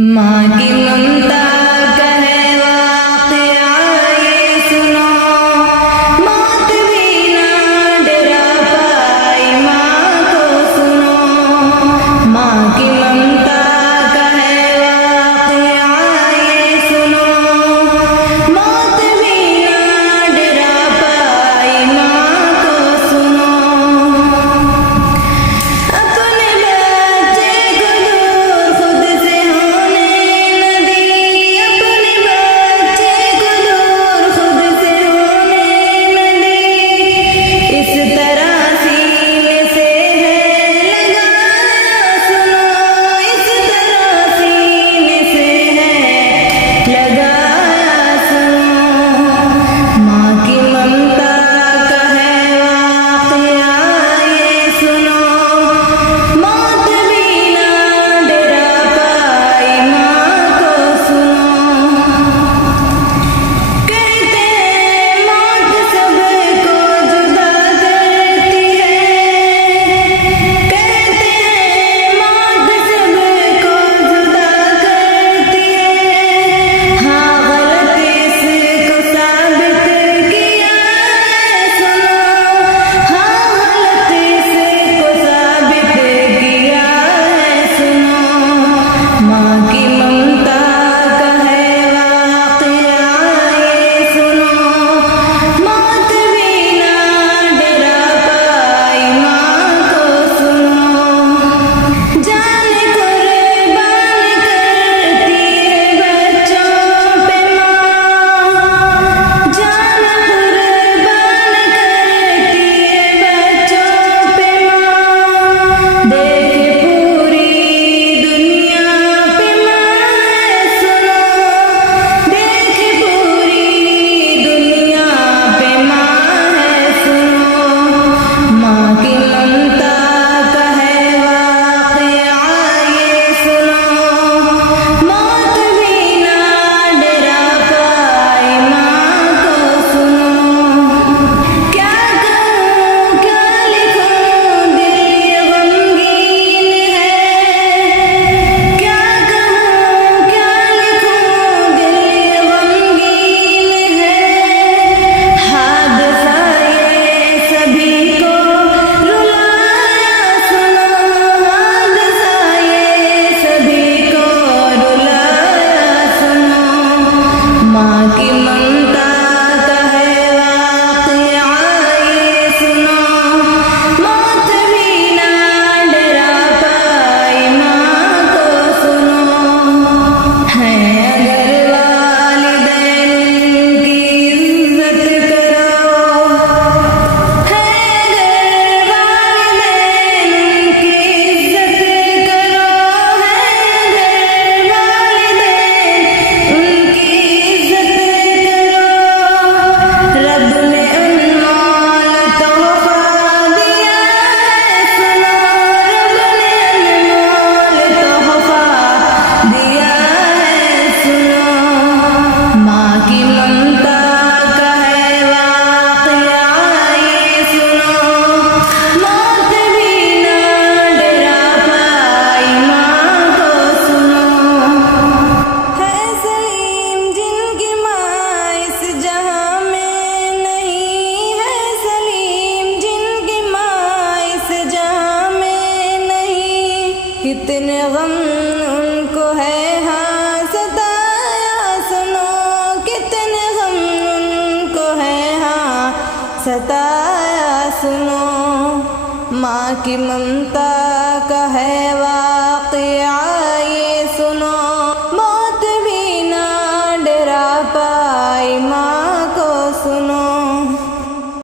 माँ की ममता का है वाक़या ये सुनो, मौत भी ना डरा पाई माँ को सुनो। माँ की ममता का है वाक़या ये सुनो, मौत भी ना डरा पाई माँ को सुनो। अपने बच्चे को दूर खुद से होने न दी, अपने बच्चे को दूर खुद से होने न दी। इस तरह सीने से है लगाया सुनो, इस तरह सीने से है लगाया सुनो। माँ की ममता का है वाक़या ये सुनो, मौत भी ना डरा पाई माँ को सुनो। कहते हैं मौत सबको जुदा करती है, कहते हैं मौत सबको जुदा करती है। हाँ गलत इसको साबित किया है सुनो, हाँ गलत इसको साबित किया है सुनो। माँ की ममता का है वाक़या ये सुनो, मौत भी ना डरा पाई माँ को सुनो। जान कुर्बान करती है बच्चों पे माँ, जान कुर्बान करती है बच्चों पे माँ। देखे पूरी दुनिया पे माँ है सुनो, देखे पूरी दुनिया पे माँ है सुनो। माँ की ममता का है वाक़या ये सुनो, मौत भी ना डरा पाई माँ को सुनो। क्या कहूँ क्या लिखूँ दिल ये गमगीन है, क्या कहूँ क्या लिखूँ दिल ये गमगीन है। हादसा ये सभी को रुलाया सुनो, हादसा ये सभी को रुलाया सुनो। माँ की ममता का है वाक़या ये सुनो, मौत भी ना डरा पाई माँ को सुनो। है अगर वालिदैन उनकी इज़्ज़त करो, है अगर वालिदैन उनकी इज़्ज़त करो, है अगर वालिदैन उनकी इज़्ज़त करो। रब ने अनमोल तोहफ़ा दिया है सुनो, रब ने अनमोल तोहफ़ा दिया है सुनो। माँ की ममता का है वाक़या ये सुनो, मौत भी ना डरा पाई माँ को सुनो। है सलीम जिनकी माँ इस जहाँ में नहीं, है सलीम जिनकी माँ इस जहाँ में नहीं। कितने गम उनको है हाँ सताया सुनो, कितने गम उनको है हाँ सताया सुनो। माँ की ममता का है वाक़या